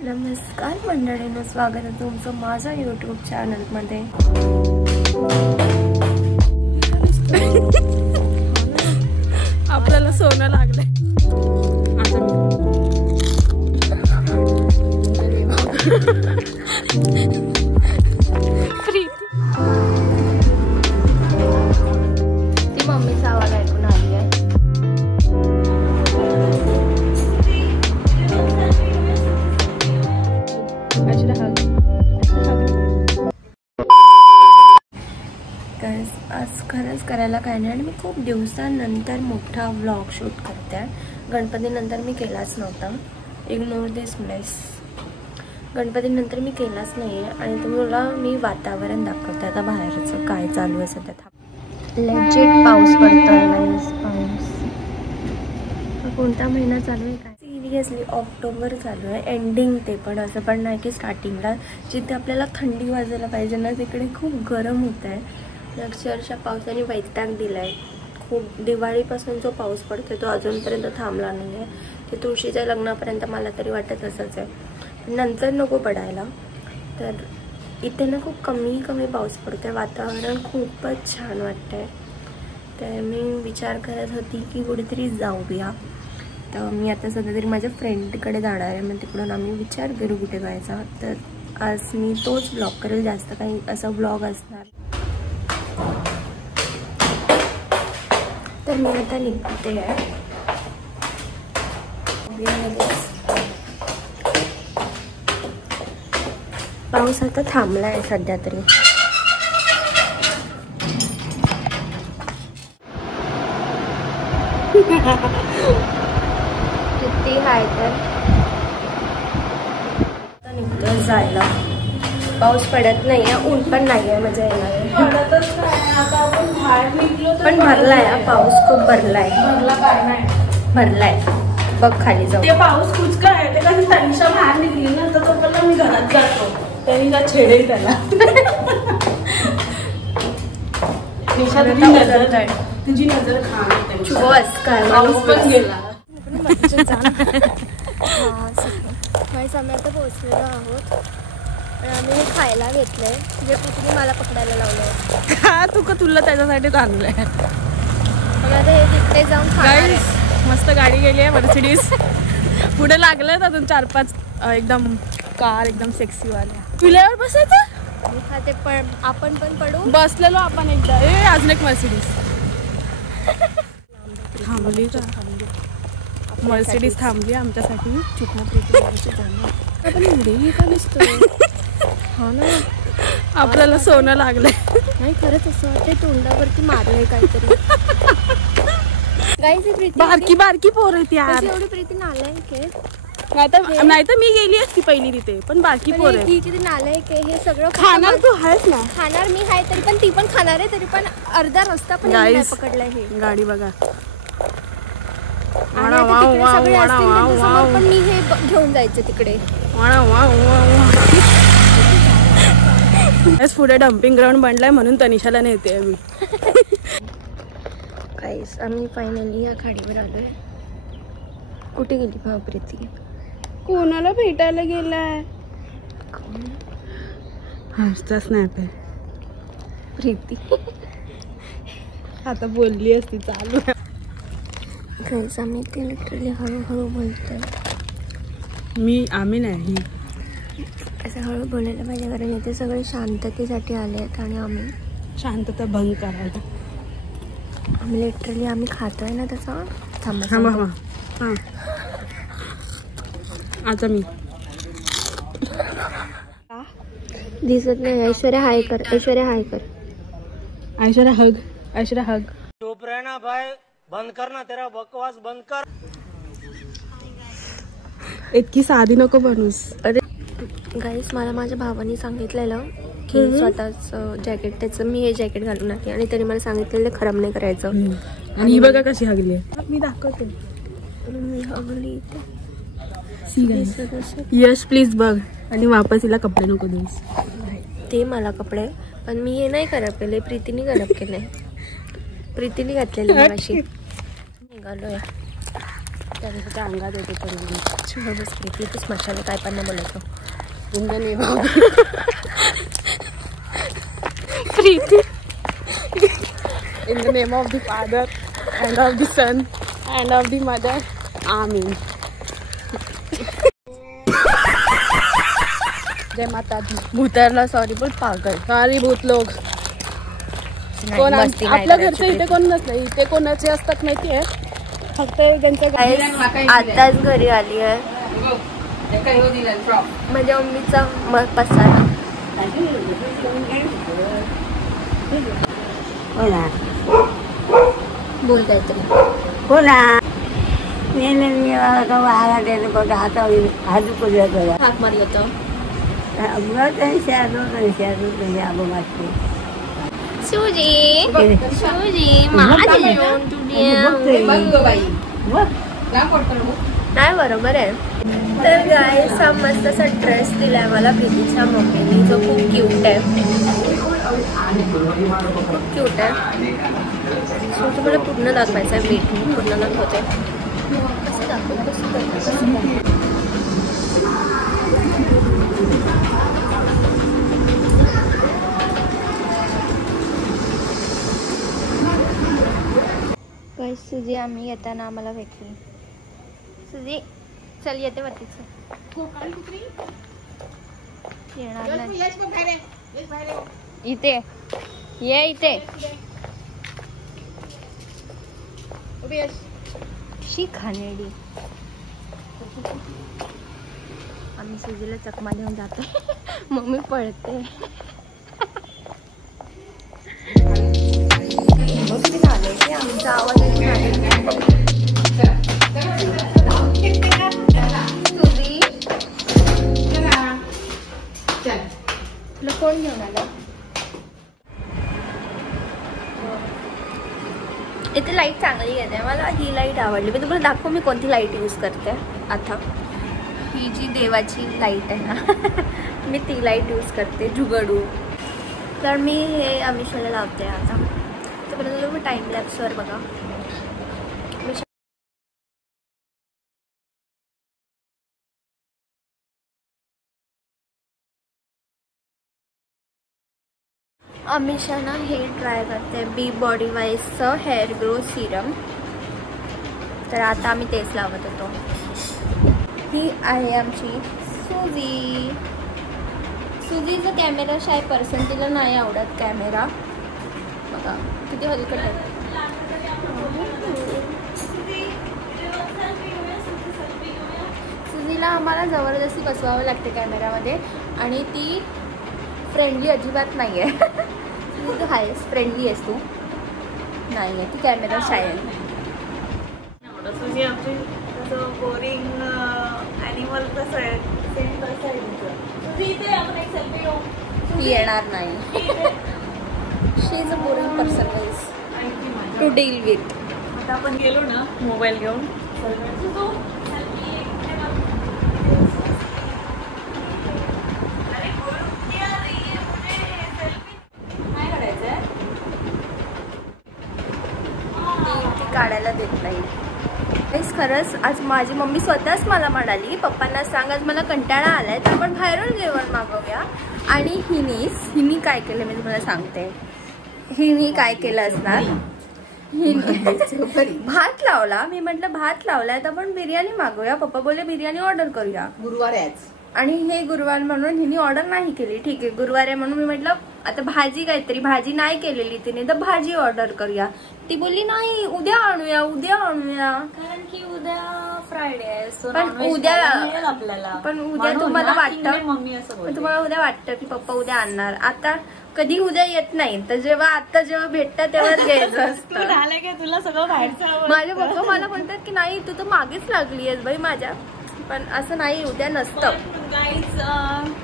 नमस्कार मंडळींनो, स्वागत आहे तुमचं माझ्या यूट्यूब चॅनलमध्ये। आपल्याला सोनं लागलंय ती मम्मीचा आवाज ऐकून आली आहे। आज खरंच करायला काय नाही आणि मी खूप दिवसांनंतर मोठा व्लॉग शूट करते आहे। गणपतीनंतर मी केलाच नव्हता, इग्नोर दिस प्लेस। गणपतीनंतर मी केलाच नाही आहे आणि तुम्हाला मी वातावरण दाखवते आता बाहेरचं काय चालू आहे सध्या। लेजिट पाऊस पडतोय गाईस, पाऊस। कोणता महिना चालू आहे काय सिरियसली? ऑक्टोबर चालू आहे, एंडिंग ते पण असं पण नाही की स्टार्टिंगला। जिथे आपल्याला थंडी वाजायला पाहिजे ना तिकडे खूप गरम होत आहे। अक्षरशः पावसाने वैताग दिलाय खूप। दिवाळीपासून जो पाऊस पडतो तो अजूनपर्यंत थांबला नाही आहे। ते तुळशीच्या लग्नापर्यंत मला तरी वाटत असंच आहे, नंतर नको पडायला। तर इथे ना खूप कमी पाऊस पडतो आहे, वातावरण खूपच छान वाटतंय। तर मी विचार करत होती की कुठेतरी जाऊया। तर मी आता सध्या तरी माझ्या फ्रेंडकडे जाणार आहे, मग तिकडून आम्ही विचार करू कुठे जायचा। तर आज मी तोच ब्लॉग करेल, जास्त काही असा ब्लॉग असणार। तर मी आता निघते आहे। पाऊस आता थांबला आहे सध्या तरी। किती आहे तर निघतोय जायला। पाऊस पडत नाही आहे, ऊन पण नाही आहे, मजा येणार आहे। पण भरलाय हा पाऊस, खूप भरलाय। भरलाय बघ खाली जाऊ। ते पाऊस कुचका आहे ते कधी तनिषा बाहेर निघली ना तर तो पहिला मी घरात जातो, त्यांनी का छेडेल त्याला। तुझी नजर खान बस काय पाऊस पण गेला। आम्ही आता पोहोचलेलो आहोत। आम्ही खायला घेतलंय जे पृथ्वी मला पकडायला लावलंय का तुला त्याच्यासाठी आणलंय। आता हे तिकडे जाऊन खाणार आहे। मस्त गाडी गेली आहे मर्सिडीज, पुढे लागलंय अजून 4-5 एकदम कार एकदम सेक्सी वाल्या। पिल्यावर बसायचं मी खाते पण आपण पण पडू। बसलेलो आपण एकदा, ए अजून एक मर्सिडीज थांबली का? मर्सिडीज थांबली आमच्यासाठी। चुकणं प्रीती आपण एवढे का दिसतोय? हो ना, आपल्याला सोनं लागलंय। नाही खरंच असं वाटतंय तोंडावरती मारलंय काहीतरी। गाईस बारकी पोर आहेत यार। एवढी प्रीती नालायक आहे। नाही तर मी गेली असती पहिली तिथे, पण बारकी पोर आहे। ही किती नालायक आहे। हे सगळं खाणार तू आहेस ना? खाणार मी आहे, तरी पण ती पण खाणार आहे, तरी पण अर्धा रस्ता पण नाही पकडलाय। हे गाडी बघा, पण मी हे घेऊन जायचं तिकडे। पुढे डम्पिंग ग्राउंड बनलाय म्हणून तनिषाला नेते मी। गाईस आम्ही फायनली या खाडीवर आलोय। कुठे गेली भाऊ प्रीती? कोणाला भेटायला गेलाय? हाचा स्नॅप आहे प्रीती। आता बोलली असती चालू। गाईस आम्ही ते लिटरली हळूहळू बोलतोय। आम्ही नाही असं हळू बोलायला पाहिजे, कारण इथे सगळे शांततेसाठी आले आहेत आणि आम्ही शांतता भंग करायला। आम्ही लिटरली आम्ही खातोय ना तसं। थांबा आता मी दिसत नाही। ऐश्वर्या हाय कर, ऐश्वर्या हाय कर। ऐश्वर्या हग, ऐश्वर्या हग। चुप रहना भाई, बंद करना तेरा बकवास बंद कर। इतकी साधी नको बनूस। अरे गाईस मला माझ्या भावाने सांगितलेलं की स्वतःच जॅकेट, त्याचं मी हे जॅकेट घालून आहे आणि तरी मला सांगितलेलं खराब नाही करायचं। आणि ही बघा कशी हगली, मी दाखवते। मी हगली इथे। यश प्लीज बघ आणि वापस हिला कपडे नको देऊस। ते मला कपडे, पण मी हे नाही खराब केले, प्रीतीने खराब केलंय। प्रीतीने घातलेली मगाशी। निघालोय त्यांच्या अंगात येते तर बस प्रीती तू स्मशाने काय पण नाही बोलायचं. Preeti in the name of the Father and of the Son and of the Mother. Amen. जय माता दी. भूतारला सॉरी बोल पागल. सारी भूत लोक. कोण आपल्या घरचं इथे कोणच नाही. इथे कोणाचे असतात माहितीये फक्त त्यांच्या आताच घरी आली आहे माझ्या मम्मीचा पसारा. बोल काहीतरी बोला. हाक मारली होतं. सुजी नाही बरोबर आहे. तर गाईस हा मस्त असा ड्रेस दिलाय मला प्रीतीच्या मम्मीने जो खूप क्यूट आहे. खूप क्यूट आहे. सो तुम्हाला पूर्ण दाखवायचं आहे. वेट मी पूर्ण दाखवते. कसं दाखवते कसं सुजी आम्ही येताना आम्हाला भेटली. सुजी चल येते वरतीच. येणार नाही इथे ये इथे. शी खानेडी. आम्ही सुजीला चकमा देऊन जातो. मम्मी पळते. आमचा आवाज तुला कोण घेऊन आला. इथे लाईट चांगली येते. मला ही लाईट आवडली. मी तुम्हाला दाखवू मी कोणती लाईट यूज करते आता. ही जी देवाची लाईट आहे ना मी ती लाईट यूज करते जुगडू. तर मी हे अमिषाला लावते आता. तर तुम्ही टाइम लॅप्सवर बघा. अमिषा ना हे ट्राय करते बी बॉडी वाईजचं हेअर ग्रो सिरम. तर आता आम्ही तेच लावत होतो. ही आहे आमची सुजी. सुजीचा कॅमेरा शाय पर्सन तिला नाही आवडत कॅमेरा. बघा किती हलकट आहे. सुजीला आम्हाला जबरदस्ती बसवावं लागते कॅमेरामध्ये आणि ती फ्रेंडली अजिबात नाही आहे. तू आहेस फ्रेंडली आहेस तू नाही आहे ती कॅमेरा शाय आहे. सुजी आमची तसं बोरिंग ॲनिमल कसं आहे सेम तसं आहे तुमचं. सुजी इथे आपण एक सेल्फी घेऊ. ती येणार नाही. She is a boring person guys to deal with. आता आपण गेलो ना मोबाईल घेऊन काढायला देत नाही. खरंच आज माझी मम्मी स्वतःच मला म्हणाली पप्पांना सांग आज मला कंटाळा आलाय तर आपण बाहेरून जेवण मागवूया. आणि हिनी काय केलं मी तुम्हाला सांगते. हिनी काय केलं असणार. हिने भात लावला. मी म्हटलं भात लावलाय तर आपण बिर्याणी मागवूया. पप्पा बोलले बिर्याणी ऑर्डर करूया. गुरुवार आहेच आणि हे गुरुवार म्हणून हिने ऑर्डर नाही केली. ठीक आहे गुरुवार आहे म्हणून मी म्हटलं आता भाजी काहीतरी भाजी नाही केलेली तिने तर भाजी ऑर्डर करूया. ती बोलली नाही उद्या आणूया उद्या आणूया कारण की उद्या फ्रायडे आहे. पण उद्या तुम्हाला वाटतं मम्मी असं तुम्हाला उद्या वाटतं की पप्पा उद्या आणणार. आता कधी उद्या येत नाही तर जेव्हा आता जेव्हा भेटतं तेव्हाच घ्यायचं असतं. झालं काय तुला सगळं बाहेरचं. माझे पप्पा मला म्हणतात की नाही तू तर मागेच लागली आहेस बाई माझ्या. पण असं नाही उद्या नसतं. गाईज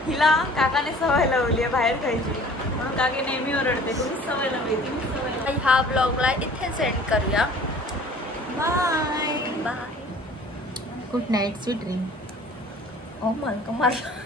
हिला काकाने सवय लावली आहे बाहेर खायची म्हणून काकी नेहमी ओरडते तुम्ही सवय लावली. हा ब्लॉगला इथे सेंड करूया. Bye bye. Good night sweet dream. ओ मला